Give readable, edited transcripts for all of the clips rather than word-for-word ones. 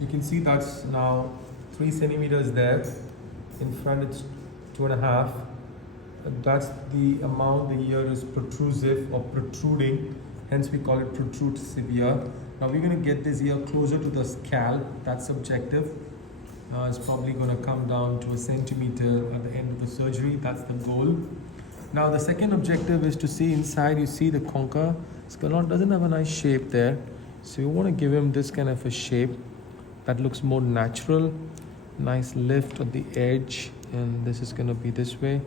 You can see that's now 3 centimeters there. In front it's 2.5. That's the amount the ear is protrusive or protruding. Hence we call it protrusive ear. Now we're going to get this ear closer to the scalp. That's subjective. It's probably going to come down to a centimeter at the end of the surgery. That's the goal. Now the second objective is to see inside. You see the concha scalon doesn't have a nice shape there. So you want to give him this kind of a shape that looks more natural. Nice lift at the edge, and this is going to be this way.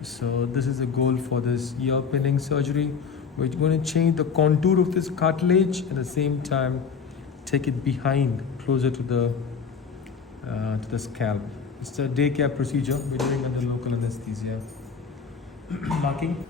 So this is the goal for this ear pinning surgery. We're going to change the contour of this cartilage at the same time take it behind, closer to the scalp. It's a day care procedure we're doing under local anesthesia. Marking.